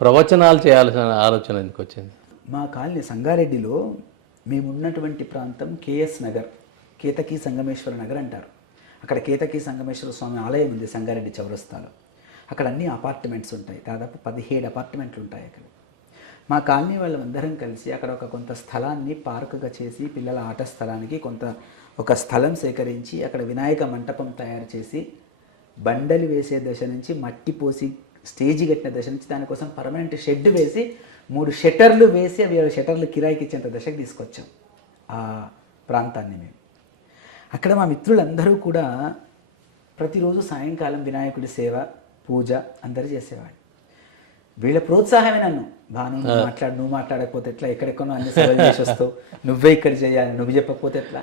ప్రవచనాలు చేయాల్సిన ఆలోచన ఎందుకు వచ్చింది? మా కాలనీ సంగారెడ్డిలో మేమున్నటువంటి ప్రాంతం కేఎస్ నగర్, కేతకీ సంగమేశ్వర నగర్ అంటారు. అక్కడ కేతకీ సంగమేశ్వర స్వామి ఆలయం ఉంది సంగారెడ్డి చౌరస్తాలో. అక్కడ అన్ని అపార్ట్మెంట్స్ ఉంటాయి, దాదాపు 17 అపార్ట్మెంట్లు ఉంటాయి అక్కడ. మా కాలనీ వాళ్ళందరం కలిసి అక్కడ కొంత స్థలాన్ని పార్కుగా చేసి, పిల్లల ఆట స్థలానికి ఒక స్థలం సేకరించి అక్కడ వినాయక మంటపం తయారు చేసి, బండలు వేసే దశ నుంచి మట్టి పోసి స్టేజి కట్టిన దశ నుంచి దానికోసం పర్మనెంట్ షెడ్ వేసి 3 షట్టర్లు వేసి అవి షట్టర్లు కిరాయికి ఇచ్చేంత దశకు తీసుకొచ్చాం ఆ ప్రాంతాన్ని మేము. అక్కడ మా మిత్రులందరూ కూడా ప్రతిరోజు సాయంకాలం వినాయకుడి సేవ, పూజ అందరూ చేసేవాడు. వీళ్ళ ప్రోత్సాహమే నన్ను, బాను నువ్వు మాట్లాడకపోతే ఎట్లా, ఎక్కడెక్కడో అన్ని సేవలు చేసి వస్తావు, నువ్వే ఇక్కడ చేయాలి, నువ్వు చెప్పకపోతే ఎట్లా,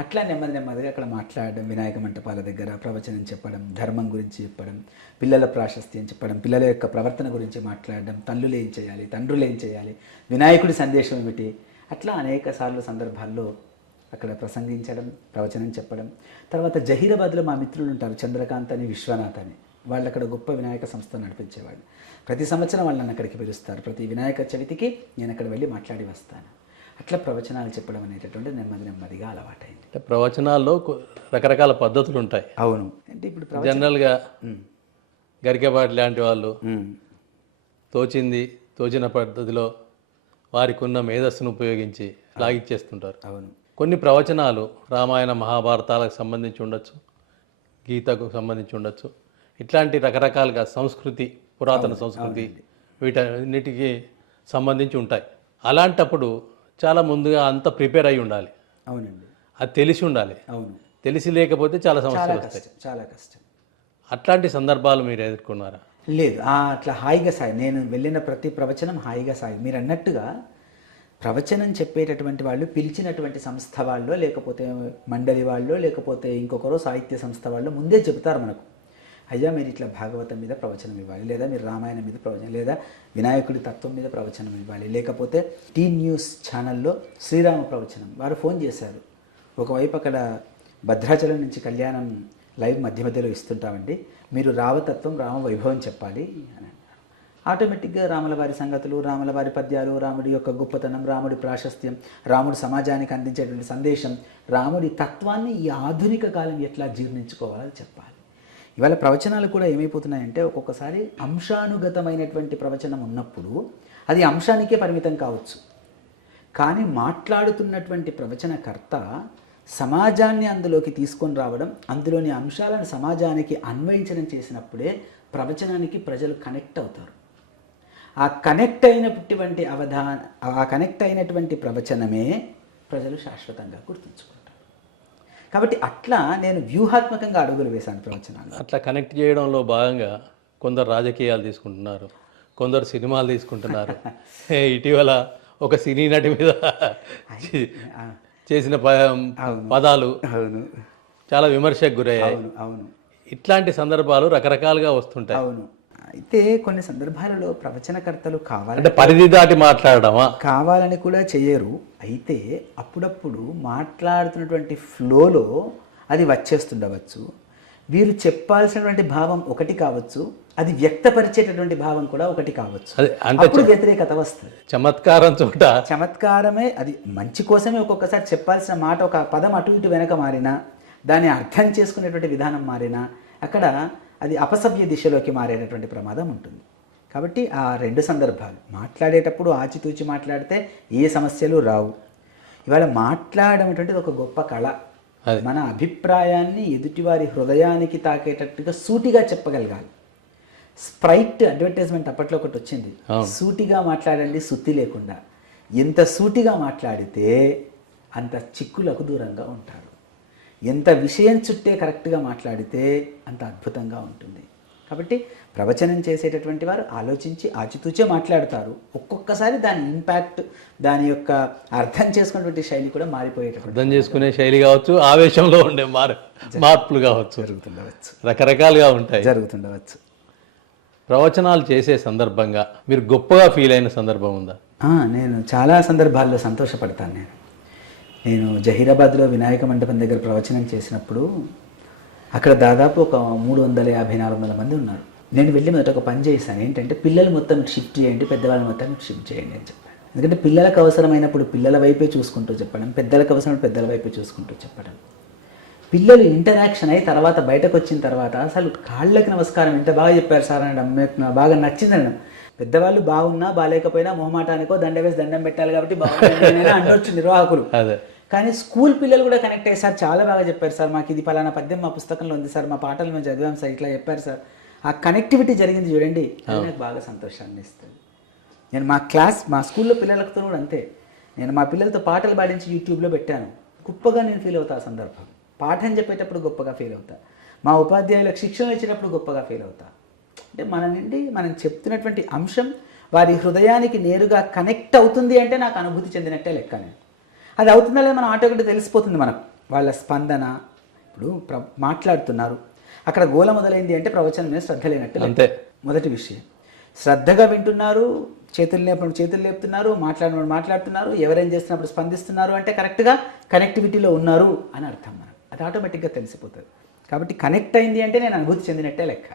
అట్లా నెమ్మదిగా అక్కడ మాట్లాడడం, వినాయక మంటపాల దగ్గర ప్రవచనం చెప్పడం, ధర్మం గురించి చెప్పడం, పిల్లల ప్రాశస్త్యం చెప్పడం, పిల్లల యొక్క ప్రవర్తన గురించి మాట్లాడడం, తల్లులు ఏం చేయాలి, తండ్రులు ఏం చేయాలి, వినాయకుడి సందేశం ఏమిటి, అట్లా అనేక సార్లు సందర్భాల్లో అక్కడ ప్రసంగించడం, ప్రవచనం చెప్పడం. తర్వాత జహీరాబాద్లో మా మిత్రులు ఉంటారు, చంద్రకాంత్ అని, విశ్వనాథ్ అని. వాళ్ళు అక్కడ గొప్ప వినాయక సంస్థ నడిపించేవాళ్ళు. ప్రతి సంవత్సరం వాళ్ళు నన్ను అక్కడికి పిలుస్తారు. ప్రతి వినాయక చవితికి నేను అక్కడ వెళ్ళి మాట్లాడి వస్తాను. అట్లా ప్రవచనాలు చెప్పడం అనేటటువంటి నెమ్మదిగా అలవాటైంది. ప్రవచనాల్లో రకరకాల పద్ధతులు ఉంటాయి. అవును. అంటే ఇప్పుడు జనరల్గా గరికపాటి లాంటి వాళ్ళు తోచిన పద్ధతిలో వారికి ఉన్న మేధస్సును ఉపయోగించి లాగిచ్చేస్తుంటారు. అవును. కొన్ని ప్రవచనాలు రామాయణ మహాభారతాలకు సంబంధించి ఉండొచ్చు, గీతకు సంబంధించి ఉండొచ్చు. ఇట్లాంటి రకరకాలుగా సంస్కృతి, పురాతన సంస్కృతి, వీటన్నిటికీ సంబంధించి ఉంటాయి. అలాంటప్పుడు చాలా ముందుగా అంతా ప్రిపేర్ అయి ఉండాలి. అవునండి. అది తెలిసి ఉండాలి. అవును. తెలిసి లేకపోతే చాలా సమస్యలు వస్తాయి. చాలా కష్టం. అట్లాంటి సందర్భాలు మీరు ఎదుర్కొన్నారా? లేదు, అట్లా హాయిగా సాగి నేను వెళ్ళిన ప్రతి ప్రవచనం హాయిగా సాగి. మీరు అన్నట్టుగా ప్రవచనం చెప్పేటటువంటి వాళ్ళు పిలిచినటువంటి సంస్థ వాళ్ళు, లేకపోతే మండలి వాళ్ళు, లేకపోతే ఇంకొకరో సాహిత్య సంస్థ వాళ్ళు ముందే చెబుతారు మనకు, అయ్యా మీరు ఇట్లా భాగవతం మీద ప్రవచనం ఇవ్వాలి, లేదా మీరు రామాయణం మీద ప్రవచనం, లేదా వినాయకుడి తత్వం మీద ప్రవచనం ఇవ్వాలి, లేకపోతే టీ న్యూస్ ఛానల్లో శ్రీరామ ప్రవచనం. వారు ఫోన్ చేశారు, ఒకవైపు అక్కడ భద్రాచలం నుంచి కళ్యాణం లైవ్ మధ్యలో ఇస్తుంటామండి, మీరు రామతత్వం, రామ వైభవం చెప్పాలి అని. ఆటోమేటిక్గా రాముల వారి సంగతులు, రాముల వారి పద్యాలు, రాముడి యొక్క గొప్పతనం, రాముడి ప్రాశస్త్యం, రాముడు సమాజానికి అందించేటువంటి సందేశం, రాముడి తత్వాన్ని ఈ ఆధునిక కాలం ఎట్లా జీర్ణించుకోవాలో చెప్పాలి. ఇవాళ ప్రవచనాలు కూడా ఏమైపోతున్నాయంటే ఒక్కొక్కసారి అంశానుగతమైనటువంటి ప్రవచనం ఉన్నప్పుడు అది అంశానికే పరిమితం కావచ్చు, కానీ మాట్లాడుతున్నటువంటి ప్రవచనకర్త సమాజాన్ని అందులోకి తీసుకొని రావడం, అందులోని అంశాలను సమాజానికి అన్వయించడం చేసినప్పుడే ప్రవచనానికి ప్రజలు కనెక్ట్ అవుతారు. ఆ కనెక్ట్ అయినటువంటి ప్రవచనమే ప్రజలు శాశ్వతంగా గుర్తుంచుకుంటారు. కాబట్టి అట్లా నేను వ్యూహాత్మకంగా అడుగులు వేశాను ప్రవచనాలు. అట్లా కనెక్ట్ చేయడంలో భాగంగా కొందరు రాజకీయాలు తీసుకుంటున్నారు, కొందరు సినిమాలు తీసుకుంటున్నారు. ఇటీవల ఒక సినీ నటి మీద చేసిన పదాలు చాలా విమర్శకు గురయ్యాయి. అవును. ఇట్లాంటి సందర్భాలు రకరకాలుగా వస్తుంటాయి. అవును. అయితే కొన్ని సందర్భాలలో ప్రవచనకర్తలు అంటే పరిధి దాటి మాట్లాడడమా కావాలని కూడా చేయరు. అయితే అప్పుడప్పుడు మాట్లాడుతున్నటువంటి ఫ్లోలో అది వచ్చేస్తుండవచ్చు. వీరు చెప్పాల్సినటువంటి భావం ఒకటి కావచ్చు, అది వ్యక్తపరిచేటటువంటి భావం కూడా ఒకటి కావచ్చు. అప్పుడు వ్యతిరేకత వస్తుంది. చమత్కారమే అది మంచి కోసమే. ఒక్కొక్కసారి చెప్పాల్సిన మాట ఒక పదం అటు ఇటు వెనక మారినా, దాన్ని అర్థం చేసుకునేటువంటి విధానం మారినా అక్కడ అది అపసవ్య దిశలోకి మారేటటువంటి ప్రమాదం ఉంటుంది. కాబట్టి ఆ 2 సందర్భాలు, మాట్లాడేటప్పుడు ఆచితూచి మాట్లాడితే ఏ సమస్యలు రావు. ఇవాళ మాట్లాడడం అనేటువంటిది ఒక గొప్ప కళ. మన అభిప్రాయాన్ని ఎదుటివారి హృదయానికి తాకేటట్టుగా సూటిగా చెప్పగలగాలి. స్ప్రైట్ అడ్వర్టైజ్మెంట్ అప్పట్లో ఒకటి వచ్చింది, సూటిగా మాట్లాడండి సుత్తి లేకుండా. ఎంత సూటిగా మాట్లాడితే అంత చిక్కులకు దూరంగా ఉంటారు. ఎంత విషయం చుట్టే కరెక్ట్గా మాట్లాడితే అంత అద్భుతంగా ఉంటుంది. కాబట్టి ప్రవచనం చేసేటటువంటి వారు ఆలోచించి ఆచితూచే మాట్లాడతారు. ఒక్కొక్కసారి దాని ఇంపాక్ట్, దాని యొక్క అర్థం చేసుకునేటువంటి శైలి కూడా మారిపోయేటప్పుడు, అర్థం చేసుకునే శైలి కావచ్చు, ఆవేశంలో ఉండే మార్పులు కావచ్చు, జరుగుతుండవచ్చు, రకరకాలుగా ఉంటాయి, జరుగుతుండవచ్చు. ప్రవచనాలు చేసే సందర్భంగా మీరు గొప్పగా ఫీల్ అయిన సందర్భం ఉందా? నేను చాలా సందర్భాల్లో సంతోషపడతాను. నేను జహీరాబాద్లో వినాయక మండపం దగ్గర ప్రవచనం చేసినప్పుడు అక్కడ దాదాపు ఒక 350-400 మంది ఉన్నారు. నేను వెళ్ళి మొదట ఒక పని చేశాను, ఏంటంటే పిల్లలు మొత్తం ఇటు షిఫ్ట్ చేయండి, పెద్దవాళ్ళు మొత్తం ఇటు షిఫ్ట్ చేయండి అని చెప్పాను. ఎందుకంటే పిల్లలకు అవసరమైనప్పుడు పిల్లల వైపే చూసుకుంటూ చెప్పడం, పెద్దలకు అవసరమైన పెద్దల వైపే చూసుకుంటూ చెప్పడం. పిల్లలు ఇంటరాక్షన్ అయి తర్వాత బయటకు వచ్చిన తర్వాత అసలు కాళ్ళకి నమస్కారం ఎంత బాగా చెప్పారు సార్ అనడం నాకు బాగా నచ్చిందనడం. పెద్దవాళ్ళు బాగున్నా బాగాలేకపోయినా మొహమాటానికో దండ వేసి దండం పెట్టాలి కాబట్టి బాగుంది అనొచ్చు నిర్వాహకులు. అదే. కానీ స్కూల్ పిల్లలు కూడా కనెక్ట్ అయ్యి, సార్ చాలా బాగా చెప్పారు సార్, మాకు ఇది పలానా పద్యం మా పుస్తకంలో ఉంది సార్, మా పాటలు మేము చదివాం సార్, ఇట్లా చెప్పారు సార్. ఆ కనెక్టివిటీ జరిగింది చూడండి, అది నాకు బాగా సంతోషాన్ని ఇస్తుంది. నేను మా స్కూల్లో పిల్లలతో కూడా అంతే. నేను మా పిల్లలతో పాటలు పాడించి యూట్యూబ్లో పెట్టాను. గొప్పగా నేను ఫీల్ అవుతా ఆ సందర్భం. పాఠం చెప్పేటప్పుడు గొప్పగా ఫీల్ అవుతా, మా ఉపాధ్యాయులకు శిక్షణ ఇచ్చేటప్పుడు గొప్పగా ఫీల్ అవుతా. అంటే మన నుండి మనం చెప్తున్నటువంటి అంశం వారి హృదయానికి నేరుగా కనెక్ట్ అవుతుంది అంటే నాకు అనుభూతి చెందినట్టే లెక్క. నేను అది అవుతుందా లేదా మనం ఆటోమేటిక్గా తెలిసిపోతుంది మనకు. వాళ్ళ స్పందన, ఇప్పుడు మాట్లాడుతున్నారు, అక్కడ గోల మొదలైంది అంటే ప్రవచనం మీద శ్రద్ధ లేనట్టు అంతే. మొదటి విషయం శ్రద్ధగా వింటున్నారు, చేతులు లేపుతున్నారు, మాట్లాడుతున్నారు, ఎవరేం చేస్తున్నప్పుడు స్పందిస్తున్నారు అంటే కరెక్ట్గా కనెక్టివిటీలో ఉన్నారు అని అర్థం. మనం అది ఆటోమేటిక్గా తెలిసిపోతుంది. కాబట్టి కనెక్ట్ అయింది అంటే నేను అనుభూతి చెందినట్టే లెక్క.